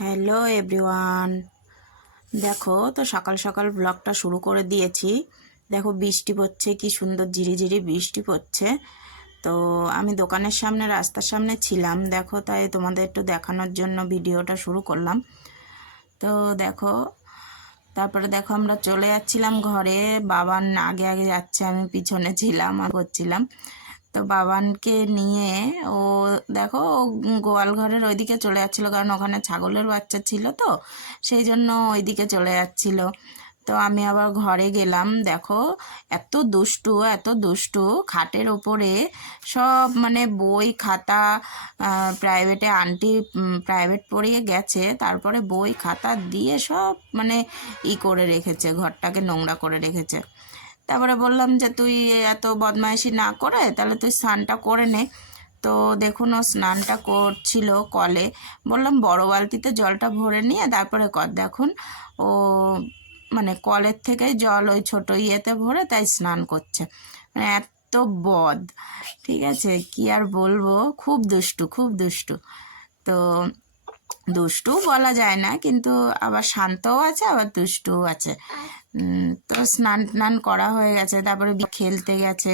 Hello everyone, দেখো তো সকাল সকাল ব্লগটা শুরু করে দিয়েছি। দেখো বৃষ্টি পড়ছে, কি সুন্দর ঝিরিঝিরি বৃষ্টি পড়ছে। তো আমি দোকানের সামনে, রাস্তার সামনে ছিলাম, দেখো তাই তোমাদের একটু দেখানোর জন্য ভিডিওটা শুরু করলাম। তো দেখো, তারপরে দেখো আমরা চলে যাচ্ছিলাম ঘরে। বাবান আগে আগে যাচ্ছে, আমি পিছনে ছিলাম আর করছিলাম। তো বাবানকে নিয়ে ও দেখো ও গোয়াল ঘরের ওইদিকে চলে যাচ্ছিলো, কারণ ওখানে ছাগলের বাচ্চা ছিল, তো সেই জন্য ওইদিকে চলে যাচ্ছিল। তো আমি আবার ঘরে গেলাম। দেখো এত দুষ্টু, এত দুষ্টু, খাটের ওপরে সব মানে বই খাতা, প্রাইভেটে আন্টি প্রাইভেট পড়িয়ে গেছে, তারপরে বই খাতা দিয়ে সব মানে করে রেখেছে, ঘরটাকে নোংরা করে রেখেছে। তারপরে বললাম যে তুই এত বদমাইশি না করে তাহলে তুই স্নানটা করে নে। তো দেখুন ও স্নানটা করছিল কলে। বললাম বড় বালতিতে জলটা ভরে নিয়ে তারপরে কর। দেখুন ও মানে কলের থেকে জল ওই ছোটো ইয়েতে ভরে তাই স্নান করছে। মানে এত বদ, ঠিক আছে, কি আর বলবো, খুব দুষ্টু, খুব দুষ্টু। তো দুষ্টু বলা যায় না, কিন্তু আবার শান্তও আছে, আবার দুষ্টুও আছে। তো স্নান টান করা হয়ে গেছে, তারপরে খেলতে গেছে,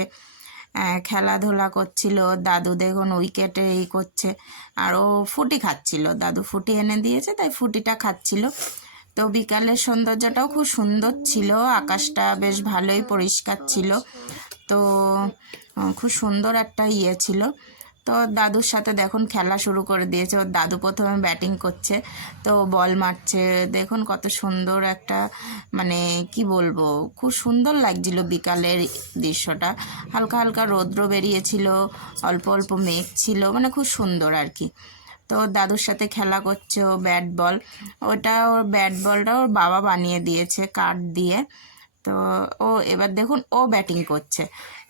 খেলাধুলা করছিল। দাদু দেখুন উইকেটে এই করছে, আর ও ফুটি খাচ্ছিল, দাদু ফুটি এনে দিয়েছে তাই ফুটিটা খাচ্ছিল। তো বিকালের সৌন্দর্যটাও খুব সুন্দর ছিল, আকাশটা বেশ ভালোই পরিষ্কার ছিল। তো খুব সুন্দর একটা ইয়ে ছিল। তো দাদুর সাথে দেখুন খেলা শুরু করে দিয়েছে। ওর দাদু প্রথমে ব্যাটিং করছে, তো বল মারছে। দেখুন কত সুন্দর একটা, মানে কি বলবো, খুব সুন্দর লাগছিল বিকালের দৃশ্যটা। হালকা হালকা রৌদ্র বেরিয়েছিল, অল্প অল্প মেঘ ছিল, মানে খুব সুন্দর আর কি। তো দাদুর সাথে খেলা করছে ও ব্যাট বল। ওটা ওর ব্যাট বলটা ওর বাবা বানিয়ে দিয়েছে কাঠ দিয়ে। তো ও এবার দেখুন ও ব্যাটিং করছে।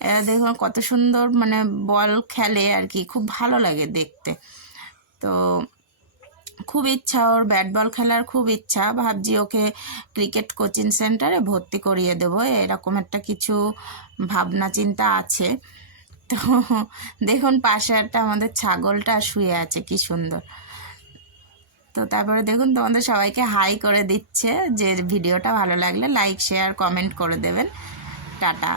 এবার দেখুন কত সুন্দর মানে বল খেলে আর কি, খুব ভালো লাগে দেখতে। তো খুব ইচ্ছা ওর ব্যাট বল খেলার, খুব ইচ্ছা। ভাবছি ওকে ক্রিকেট কোচিং সেন্টারে ভর্তি করিয়ে দেবো, এরকম একটা কিছু ভাবনা চিন্তা আছে। তো দেখুন পাশে একটা আমাদের ছাগলটা শুয়ে আছে, কি সুন্দর। তো তারপরে দেখুন তোমাদের সবাইকে হাই করে দিচ্ছে। যে ভিডিওটা ভালো লাগলে লাইক শেয়ার কমেন্ট করে দেবেন। টাটা।